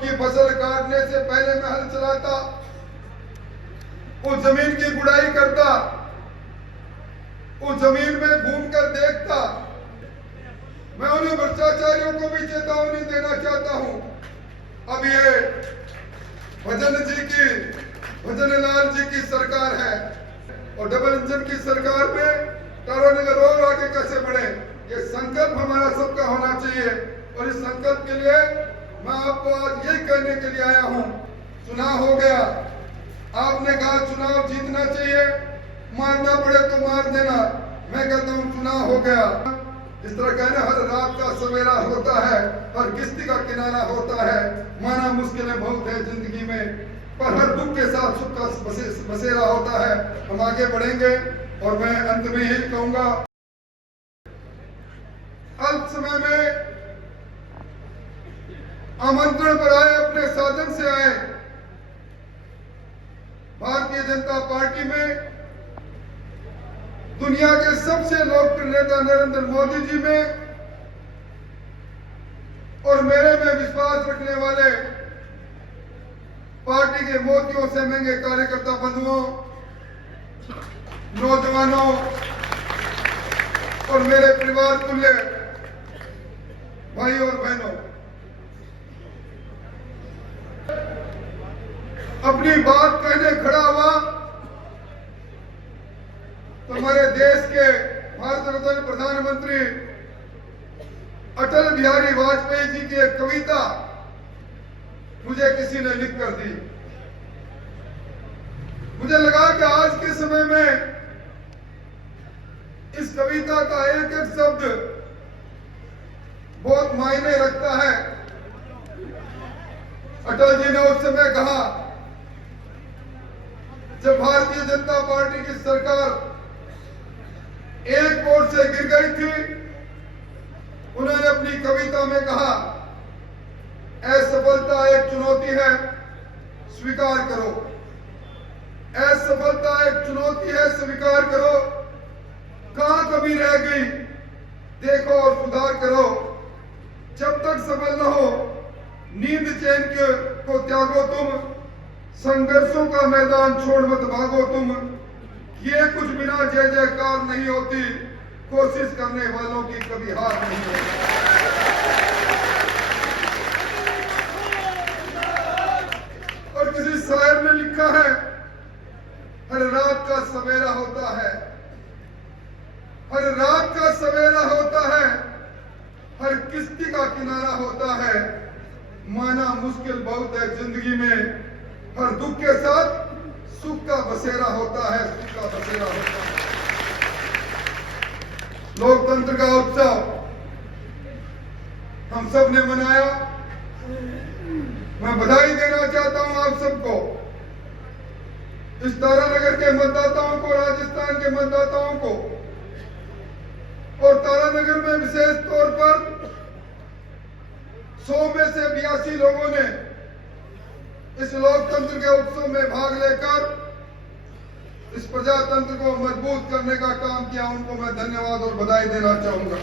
की फसल काटने से पहले मैं हल चलाता, उस जमीन की गुड़ाई करता, उस जमीन में घूमकर देखता। मैं उन्हें भ्रष्टाचारियों को भी चेतावनी देना चाहता हूं। अब ये भजन लाल जी की सरकार है और डबल इंजन की सरकार में तारानगर और आगे कैसे बढ़े, ये संकल्प हमारा सबका होना चाहिए। और इस संकल्प के लिए मैं आपको आज यही कहने के लिए आया हूं। चुनाव हो गया, आपने कहा चुनाव जीतना चाहिए, मारना पड़े तो मार देना। मैं कहता हूं चुनाव हो गया। इस तरह कहना हर रात का सवेरा होता है, हर किश्ती का किनारा होता है। माना मुश्किलें बहुत है जिंदगी में, पर हर दुख के साथ सुख का बसेरा होता है। हम आगे बढ़ेंगे और मैं अंत में यही कहूंगा, अल्प समय में आमंत्रण पर आए, अपने साधन से आए। भारतीय जनता पार्टी में दुनिया के सबसे लोकप्रिय नेता नरेंद्र मोदी जी में और मेरे में विश्वास रखने वाले पार्टी के मोतियों से महंगे कार्यकर्ता बंधुओं, नौजवानों और मेरे परिवार तुल्य भाई और बहनों, अपनी बात कहने खड़ा हुआ तो हमारे देश के भारत रत्न प्रधानमंत्री अटल बिहारी वाजपेयी जी की एक कविता मुझे किसी ने लिख कर दी। मुझे लगा कि आज के समय में इस कविता का एक एक शब्द बहुत मायने रखता है। अटल जी ने उस समय कहा, जब भारतीय जनता पार्टी की सरकार एक वोट से गिर गई थी, उन्होंने अपनी कविता में कहा, असफलता एक चुनौती है, स्वीकार करो। असफलता एक चुनौती है, स्वीकार करो। कहां कमी रह गई देखो और सुधार करो। जब तक सफल न हो नींद चैन को त्यागो तुम, संघर्षों का मैदान छोड़ मत भागो तुम। ये कुछ बिना जय जयकार नहीं होती, कोशिश करने वालों की कभी हार नहीं होती। और किसी शायर ने लिखा है, हर रात का सवेरा होता है, हर रात का सवेरा होता है, हर किश्ती का किनारा होता है। माना मुश्किल बहुत है जिंदगी में, हर दुख के साथ सुख का बसेरा होता है, सुख का बसेरा होता है। लोकतंत्र का उत्सव हम सब ने मनाया। मैं बधाई देना चाहता हूं आप सबको, इस तारानगर के मतदाताओं को, राजस्थान के मतदाताओं को, और तारानगर में विशेष तौर पर 100 में से 82 लोगों ने इस लोकतंत्र के उत्सव में भाग लेकर इस प्रजातंत्र को मजबूत करने का काम किया। उनको मैं धन्यवाद और बधाई देना चाहूंगा।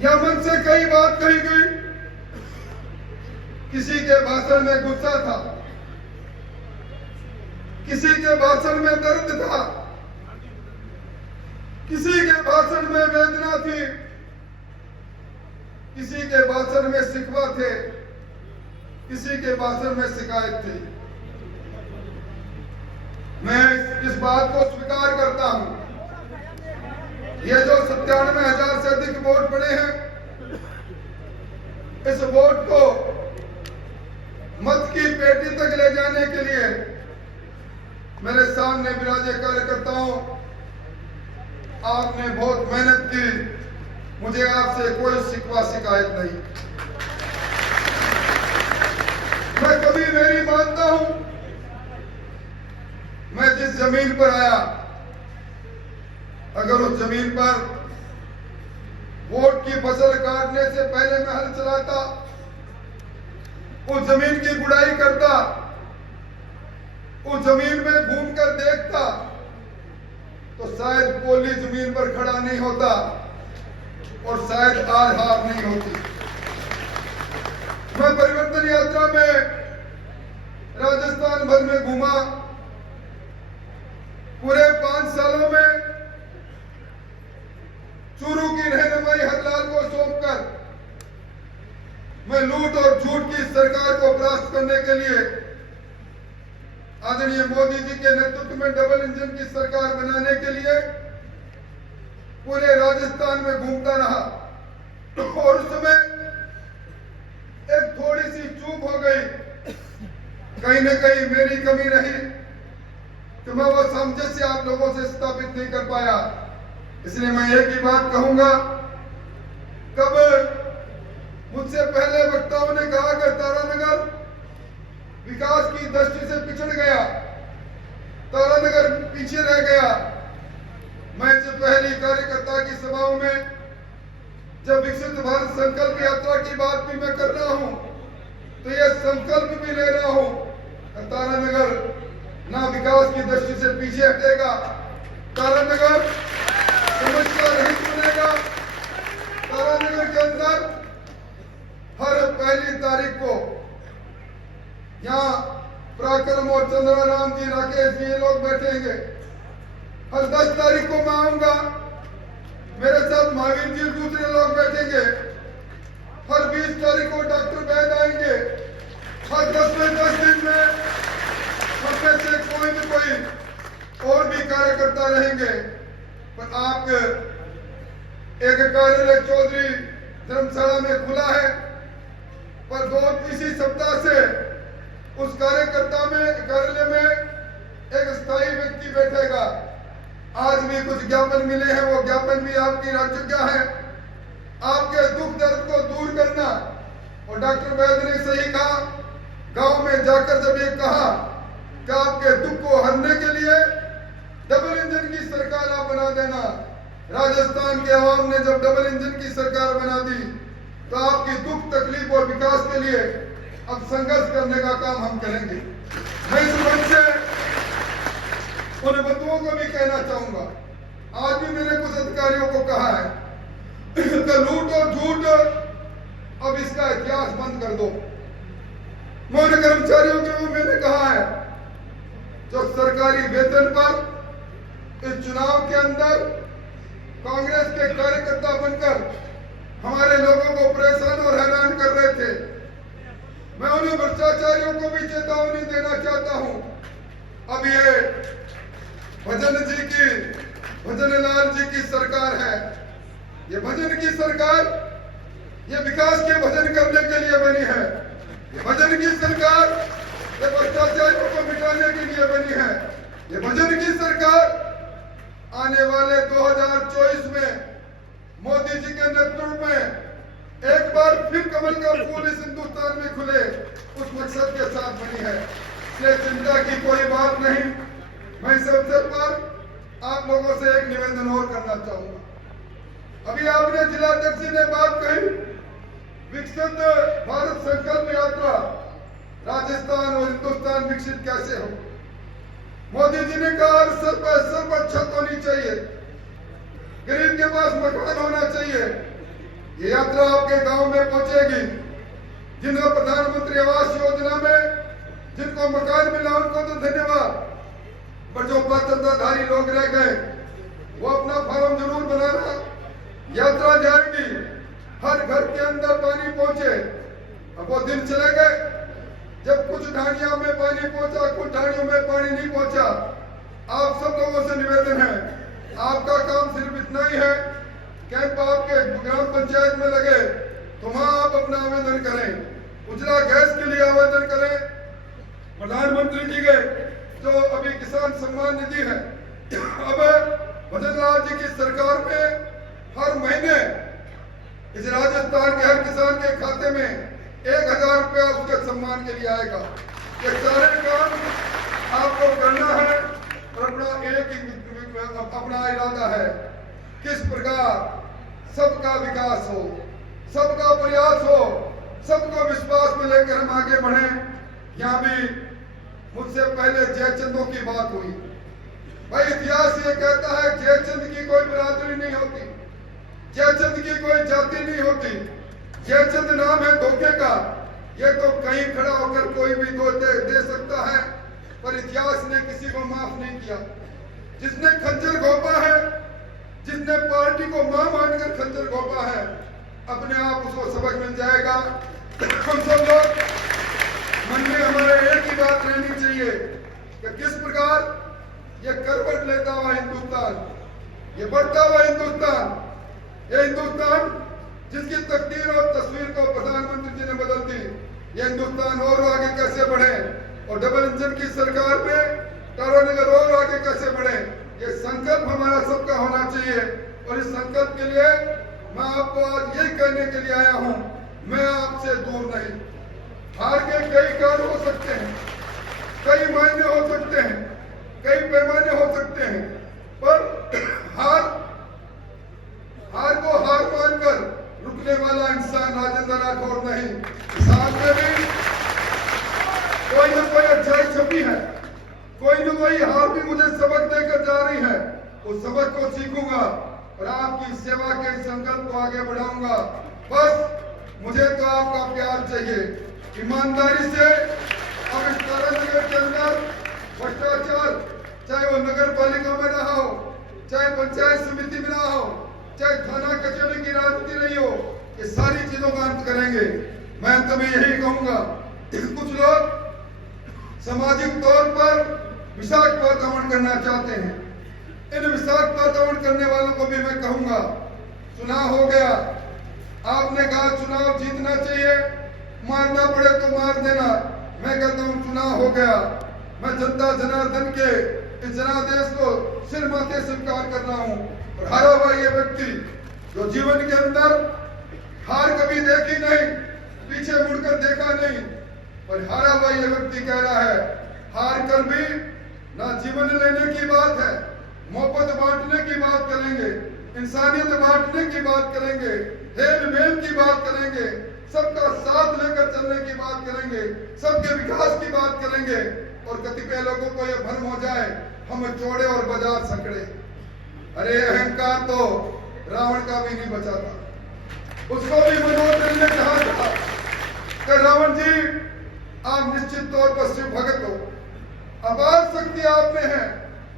यह मन से कई बात कही गई। किसी के भाषण में गुस्सा था, किसी के भाषण में दर्द था, किसी के भाषण में वेदना थी, किसी के भाषण में शिकवा थे, किसी के भाषण में शिकायत थी। मैं इस बात को स्वीकार करता हूं, ये जो 97,000 से अधिक वोट पड़े हैं, इस वोट को मत की पेटी तक ले जाने के लिए मेरे सामने विराजे कार्यकर्ताओं, आपने बहुत मेहनत की। मुझे आपसे कोई शिकवा शिकायत नहीं। मैं कभी मेरी मानता हूं, मैं जिस जमीन पर आया, अगर उस जमीन पर वोट की फसल काटने से पहले मैं हल चलाता, उस जमीन की गुड़ाई करता, उस जमीन में घूमकर देखता, तो शायद कोली जमीन पर खड़ा नहीं होता और शायद आज हार नहीं होती। में घूमा। पूरे 5 सालों में चूरू की रहनुमाई हरलाल को सौंपकर मैं लूट और झूठ की सरकार को परास्त करने के लिए आदरणीय मोदी जी के नेतृत्व में डबल इंजन की सरकार बनाने के लिए पूरे राजस्थान में घूमता रहा। और उस समय एक थोड़ी सी चूक हो गई, कहीं न कहीं मेरी कमी रही तो मैं वो सामंजस्य आप लोगों से स्थापित नहीं कर पाया। इसलिए मैं एक ही बात कहूंगा, कब मुझसे पहले वक्ताओं ने कहा कि तारानगर विकास की दृष्टि से पिछड़ गया, तारानगर पीछे रह गया। मैं इससे पहली कार्यकर्ता की सभाओं में जब विकसित भारत संकल्प यात्रा की बात भी मैं कर रहा हूं तो यह संकल्प भी ले रहा हूं, तारानगर ना विकास की दृष्टि से पीछे हटेगा, तारानगर समस्या नहीं सुनेगा। तारानगर के अंदर हर पहली तारीख को यहाँ पराक्रम और चंद्राराम जी, राकेश जी, ये लोग बैठेंगे। हर 10 तारीख को मैं आऊंगा, मेरे साथ महावीर जी दूसरे लोग बैठेंगे। हर 20 तारीख को डॉक्टर वैद आएंगे। हर 10 दिन में हममें से कोई न कोई और भी कार्यकर्ता रहेंगे। पर आप एक कार्यालय चौधरी धर्मशाला में खुला है, पर इसी सप्ताह से उस कार्यालय में एक स्थायी व्यक्ति बैठेगा। आज भी कुछ ज्ञापन मिले हैं, वो ज्ञापन भी आपकी राज्यज्ञा है, आपके दुख दर्द को दूर करना। और डॉक्टर वैद ने सही कहा, गांव में जाकर जब ये कहा कि आपके दुख को हरने के लिए डबल इंजन की सरकार आप बना देना, राजस्थान के आवाम ने जब डबल इंजन की सरकार बना दी तो आपकी दुख तकलीफ और विकास के लिए अब संघर्ष करने का काम हम करेंगे। मैं इस मंच से उन बंधुओं को भी कहना चाहूंगा, आज भी मैंने कुछ अधिकारियों को कहा है कि लूट और झूठ अब इसका इतिहास बंद कर दो। मैं उन कर्मचारियों को भी मैंने कहा है जो सरकारी वेतन पर इस चुनाव के अंदर कांग्रेस के कार्यकर्ता बनकर हमारे लोगों को परेशान और हैरान कर रहे थे, मैं उन्हें भ्रष्टाचारियों को भी चेतावनी देना चाहता हूं। अब ये भजन लाल जी की सरकार है, ये भजन की सरकार, ये विकास के भजन करने के लिए बनी है। ये भजन की सरकार ये भ्रष्टाचारियों को मिटाने के लिए बनी है। ये भजन की सरकार आने वाले 2024 में मोदी जी के नेतृत्व में एक बार फिर कमल का फूल इस हिंदुस्तान में खुले, उस मकसद के साथ बनी है। इसलिए चिंता की कोई बात नहीं। मैं इस अवसर पर आप लोगों से एक निवेदन और करना चाहूंगा। अभी आपने जिलाध्यक्ष जी ने बात कही, विकसित भारत संकल्प यात्रा, राजस्थान और हिंदुस्तान विकसित कैसे हो। मोदी जी ने कहा सर पर छत होनी चाहिए, गरीब के पास मकान होना चाहिए। ये यात्रा आपके गांव में पहुंचेगी। जिनको प्रधानमंत्री आवास योजना में जिनको मकान मिला उनको तो धन्यवाद, पर जो पात्रताधारी लोग रह गए वो अपना फॉर्म जरूर बनाना। यात्रा जाएगी, हर घर के अंदर पानी पहुंचे। अब वो दिन चले गए जब कुछ ढाणियों में पानी पहुंचा, कुछ ढाणियों में पानी नहीं पहुंचा। आप सब लोगों से निवेदन है, आपका काम सिर्फ इतना ही है, कैंप आपके ग्राम पंचायत में लगे तो वहां आप अपना आवेदन करें, उजला गैस के लिए आवेदन करें। प्रधानमंत्री जी के जो अभी किसान सम्मान निधि है, अब भजन लाल जी की सरकार में हर महीने इस राजस्थान के हर किसान के खाते में 1000 रुपया उसके सम्मान के लिए आएगा। ये सारे काम आपको करना है और अपना इरादा है किस प्रकार सबका विकास हो, सबका प्रयास हो, सबको विश्वास में लेकर हम आगे बढ़े। यहाँ भी मुझसे पहले जयचंदों की बात हुई। भाई इतिहास ये कहता है जयचंद की कोई बिरादरी नहीं होती, जयचंद की कोई जाति नहीं होती। जयचंद नाम है धोखे का, ये तो कहीं खड़ा होकर कोई भी दे सकता है। पर इतिहास ने किसी को माफ नहीं किया। जिसने खंजर घोंपा है, जिसने पार्टी को मां मानकर खंजर घोंपा है, अपने आप उसको सबक मिल जाएगा। हम सब लोग मन में हमारे एक ही बात रहनी चाहिए कि किस प्रकार ये करवट लेता हुआ हिंदुस्तान, ये बढ़ता हुआ हिंदुस्तान, ये हिंदुस्तान जिसकी तकदीर और तस्वीर को प्रधानमंत्री जी ने बदल दी, ये हिंदुस्तान और आगे कैसे बढ़े और डबल इंजन की सरकार में टाटानगर और आगे कैसे बढ़े, ये संकल्प हमारा सबका होना चाहिए। और इस संकल्प के लिए मैं आपको आज यही कहने के लिए आया हूं, मैं आपसे दूर नहीं। हार के कई कारण हो सकते हैं, कई मायने हो सकते हैं, कई पैमाने हो सकते हैं, पर हार को हार मानकर रुकने वाला इंसान राजेंद्र राठौर नहीं। साथ में भी कोई न कोई अच्छाई छुपी है, कोई न कोई हार भी मुझे सबक देकर जा रही है। उस सबक को सीखूंगा और आपकी सेवा के संकल्प को आगे बढ़ाऊंगा। बस मुझे तो आपका प्यार चाहिए, ईमानदारी से। अब इस टाटानगर के अंदर भ्रष्टाचार, चाहे वो नगर पालिका में रहा हो, चाहे पंचायत समिति में रहा हो, चाहे थाना कचहरी की राजनीति नहीं हो, ये सारी चीजों का अंत करेंगे। मैं तुम्हें यही कहूंगा, कुछ लोग सामाजिक तौर पर विषाक्त वातावरण करना चाहते हैं। इन विषाक्त वातावरण करने वालों को भी मैं कहूंगा, चुनाव हो गया, आपने कहा चुनाव जीतना चाहिए, मारना पड़े तो मार देना। मैं कहता हूं चुनाव हो गया, मैं जनता जनार्दन के इस जनादेश को सिर माथे स्वीकार कर रहा हूं। और हारा हुआ ये व्यक्ति जो जीवन के अंदर हार कभी देखी नहीं, पीछे मुड़कर देखा नहीं, पर हारा हुआ ये व्यक्ति कह रहा है हार कर भी ना जीवन लेने की बात है, मोहब्बत बांटने की बात करेंगे, इंसानियत बांटने की बात करेंगे, हेल मेल की बात करेंगे, सबका साथ लेकर चलने की बात करेंगे, सबके विकास की बात करेंगे। और कतिपय लोगों को यह भ्रम हो जाए हम चौड़े और बाजार संकड़े। अरे अहंकार तो रावण का भी नहीं बचा था, उसको भी मनोदर ने कहा था कि रावण जी आप निश्चित तौर पर शिव भगत हो, अपार शक्ति आप में है,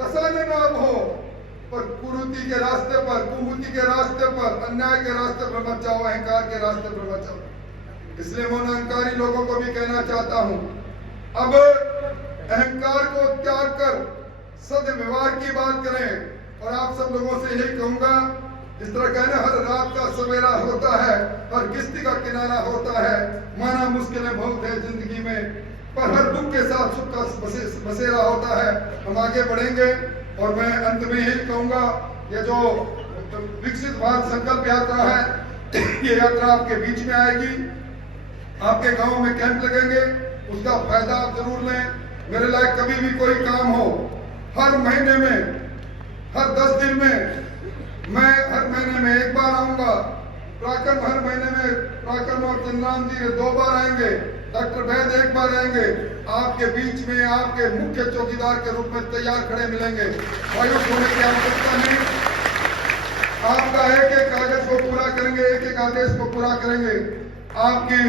दशानन नाम हो, पर कुरीति के रास्ते पर, कुबुद्धि के रास्ते पर, अन्याय के रास्ते पर मत जाओ, अहंकार के रास्ते पर मत जाओ। इसलिए मैं अहंकारी लोगों को भी कहना चाहता हूं, अब अहंकार को त्याग कर सद्व्यवहार की बात करें। और आप सब लोगों से यही कहूंगा, जिस तरह कहना हर रात का सवेरा होता है, हर किश्ती का किनारा होता है, माना मुश्किलें बहुत है जिंदगी में, पर हर दुख के साथ सुख का बसेरा होता है। हम आगे बढ़ेंगे। और मैं अंत में यही कहूंगा, ये जो विकसित भारत संकल्प यात्रा है, ये यात्रा आपके बीच में आएगी, आपके गांव में कैंप लगेंगे, उसका फायदा आप जरूर लें। मेरे लायक कभी भी कोई काम हो, हर महीने में, हर 10 दिन में, मैं हर महीने में एक बार आऊंगा। पराक्रम हर महीने में, पराक्रम और चंद्राम जी 2 बार आएंगे, डॉक्टर वैद 1 बार आएंगे। आपके बीच में आपके मुख्य चौकीदार के रूप में तैयार खड़े मिलेंगे। मायूस होने की आवश्यकता नहीं, आपका एक एक कागज को पूरा करेंगे, एक एक आदेश को पूरा करेंगे। आपकी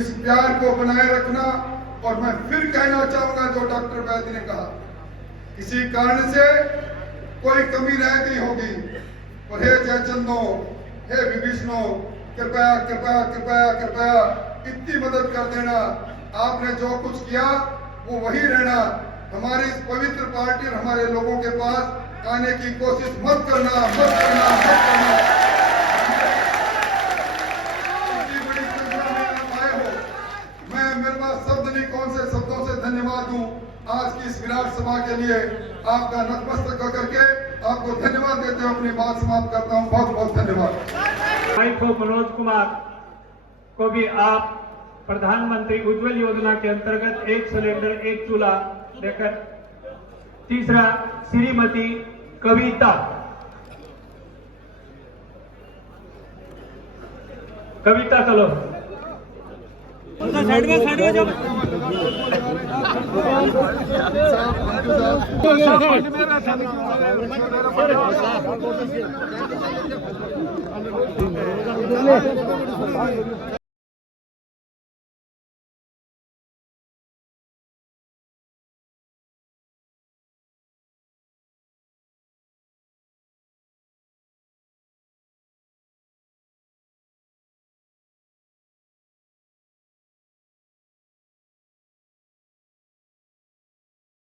इस प्यार को बनाए रखना। और मैं फिर कहना चाहूंगा जो डॉक्टर वैद ने कहा, किसी कारण से कोई कमी रह गई होगी, और हे जयचंदो, हे विभीषणो, कृपया कृपया कृपया कृपया इतनी मदद कर देना। आपने जो कुछ किया वो वही रहना। हमारी इस पवित्र पार्टी और हमारे लोगों के पास आने की कोशिश मत करना, मत करना, मत करना। इतनी बड़ी संख्या में आए हो, मैं मेरे पास शब्द नहीं, कौन से शब्दों से धन्यवाद दूं आज की इस विराट सभा के लिए। आपका नतमस्तक करके आपको धन्यवाद देते हुए अपनी बात समाप्त करता हूं। बहुत बहुत धन्यवाद। मनोज कुमार को भी आप प्रधानमंत्री उज्ज्वल योजना के अंतर्गत 1 सिलेंडर 1 चूल्हा देकर, तीसरा श्रीमती कविता चलो साइड में जाओ।